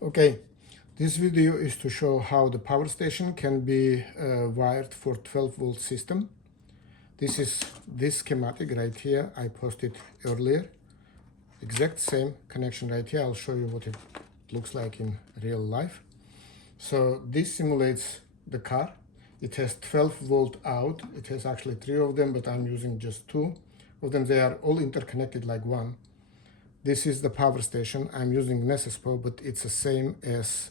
Okay, this video is to show how the power station can be wired for 12-volt system. This is this schematic right here. I posted earlier. Exact same connection right here. I'll show you what it looks like in real life. So this simulates the car. It has 12-volt out. It has actually 3 of them, but I'm using just 2 of them. They are all interconnected like one. This is the power station. I'm using Nesespo, but it's the same as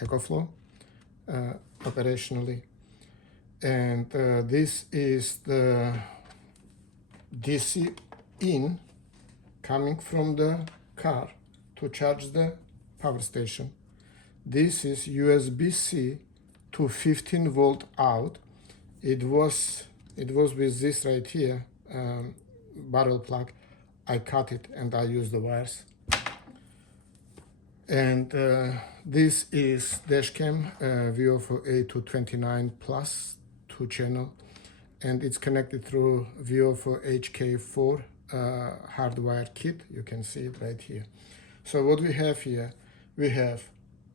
EcoFlow operationally. And this is the DC in coming from the car to charge the power station. This is USB-C to 15-volt out. It was with this right here, barrel plug. I cut it and I use the wires. And this is dashcam VO4 A229 plus 2-channel, and it's connected through VO4 HK4 hardwire kit. You can see it right here. So what we have here, we have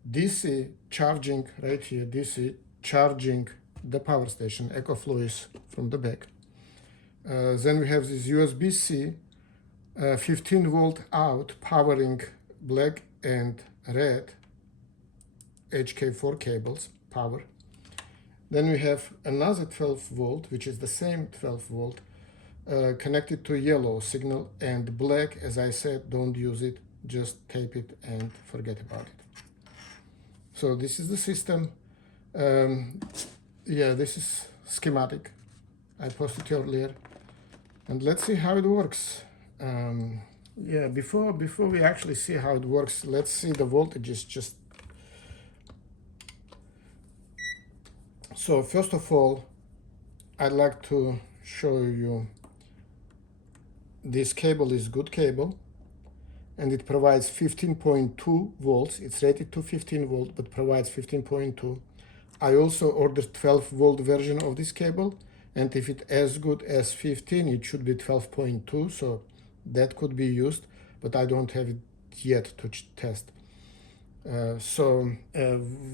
DC charging right here, DC charging the power station. EcoFlow is from the back. Then we have this USB-C 15-volt out powering black and red HK4 cables power. Then we have another 12-volt, which is the same 12-volt, connected to yellow signal, and black, as I said, don't use it, just tape it and forget about it. So this is the system. Yeah, this is schematic. I posted earlier, and let's see how it works. Yeah, before we actually see how it works, let's see the voltages just. So first of all, I'd like to show you this cable is good cable, and it provides 15.2 volts. It's rated to 15 volt, but provides 15.2. I also ordered 12-volt version of this cable, and if it's as good as 15, it should be 12.2, so that could be used, but I don't have it yet to test.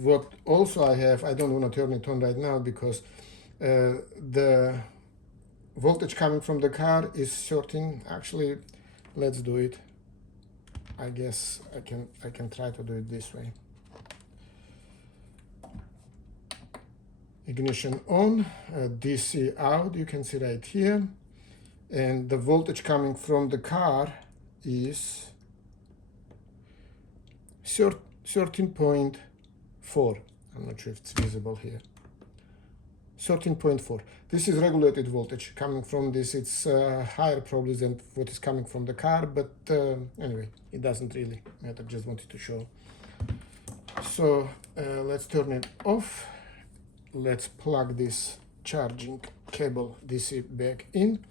What also I have, I don't want to turn it on right now because the voltage coming from the car is certain. Actually, let's do it. I guess I can try to do it this way. Ignition on, DC out, you can see right here. And the voltage coming from the car is 13.4. I'm not sure if it's visible here. 13.4. This is regulated voltage coming from this. It's higher probably than what is coming from the car, but anyway, it doesn't really matter. Just wanted to show. So let's turn it off. Let's plug this charging cable DC back in.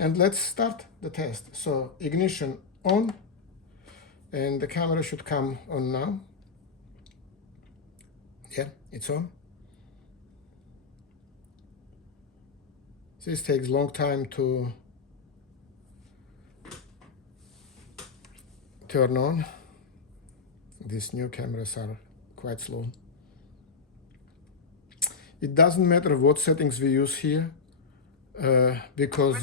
And let's start the test. So ignition on, and the camera should come on now. Yeah, it's on. This takes a long time to turn on. These new cameras are quite slow. It doesn't matter what settings we use here. Because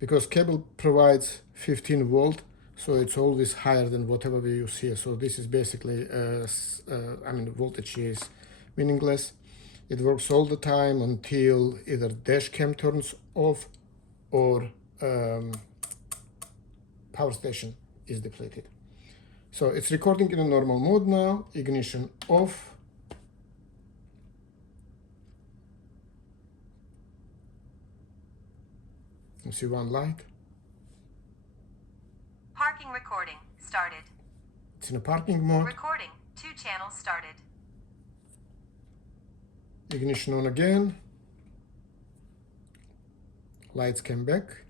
because cable provides 15 volt, so it's always higher than whatever we use here. So this is basically, I mean, the voltage is meaningless. It works all the time until either dash cam turns off or power station is depleted. So it's recording in a normal mode now. Ignition off. You see one light. Parking recording started. It's in a parking mode. Recording 2 channels started. Ignition on again. Lights came back.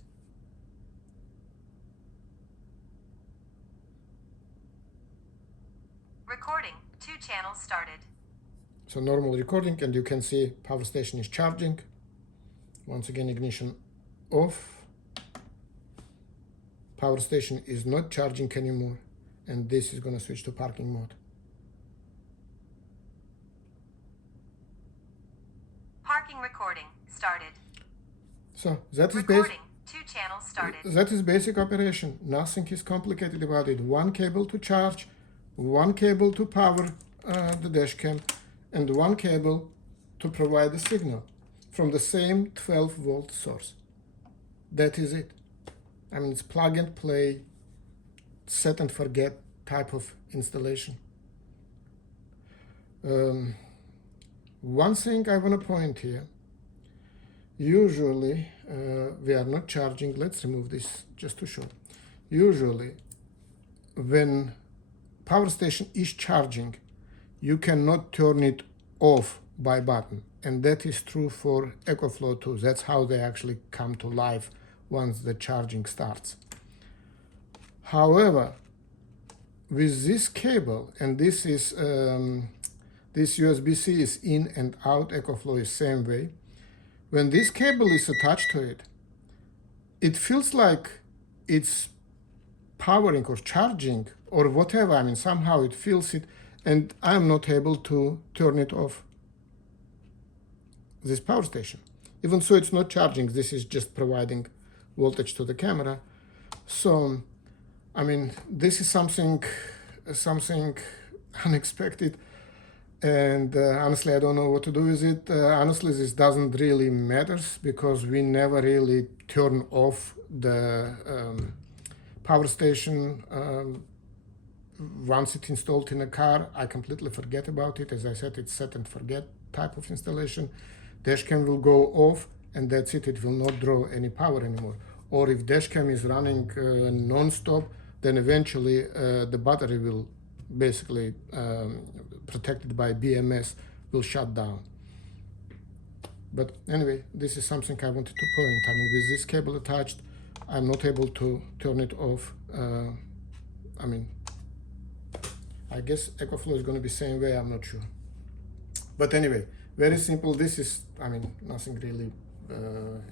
Recording 2 channels started. So normal recording, and you can see power station is charging. Once again, ignition off. Power station is not charging anymore. and this is going to switch to parking mode. Parking recording started. So that is Recording 2 channels started. that is basic operation. Nothing is complicated about it. One cable to charge, one cable to power the dash cam, and one cable to provide the signal from the same 12-volt source. That is it. I mean, it's plug and play, set and forget type of installation. One thing I want to point here, usually we are not charging. Let's remove this just to show. Usually when power station is charging, you cannot turn it off by button, and that is true for EcoFlow too. That's how they actually come to life once the charging starts. However, with this cable, and this is this USB-C is in and out, EcoFlow is same way. When this cable is attached to it, it feels like it's powering or charging or whatever. I mean, somehow it feels it, and I'm not able to turn it off, this power station. Even so, it's not charging. This is just providing voltage to the camera. So, I mean, this is something unexpected, and honestly, I don't know what to do with it. Honestly, this doesn't really matter because we never really turn off the power station. Once it's installed in a car, I completely forget about it. As I said, it's set and forget type of installation. Dashcam will go off, and that's it. It will not draw any power anymore. Or if dashcam is running non-stop, then eventually the battery will basically, protected by BMS, will shut down. But anyway, this is something I wanted to point. I mean, with this cable attached, I'm not able to turn it off. I mean, I guess EcoFlow is going to be same way, I'm not sure. But anyway, very simple. This is, I mean, nothing really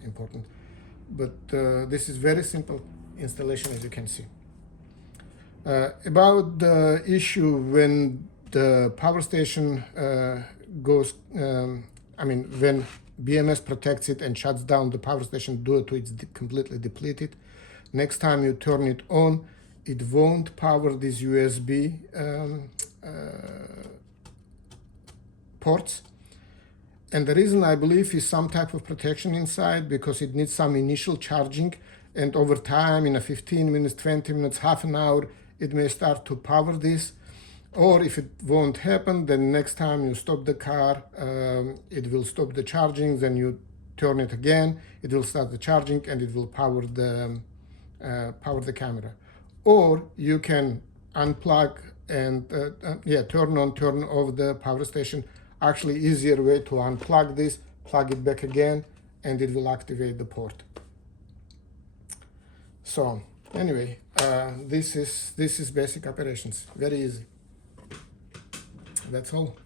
important. But this is very simple installation, as you can see. About the issue when the power station goes, I mean, when BMS protects it and shuts down the power station due to it's completely depleted, next time you turn it on, it won't power these USB ports. And the reason I believe is some type of protection inside, because it needs some initial charging, and over time, in a 15 minutes, 20 minutes, half an hour, it may start to power this. Or if it won't happen, then next time you stop the car, it will stop the charging, then you turn it again, it will start the charging, and it will power the camera. Or you can unplug and turn on, turn off the power station. Actually, easier way to unplug this, plug it back again, and it will activate the port. So anyway, this is basic operations. Very easy. That's all.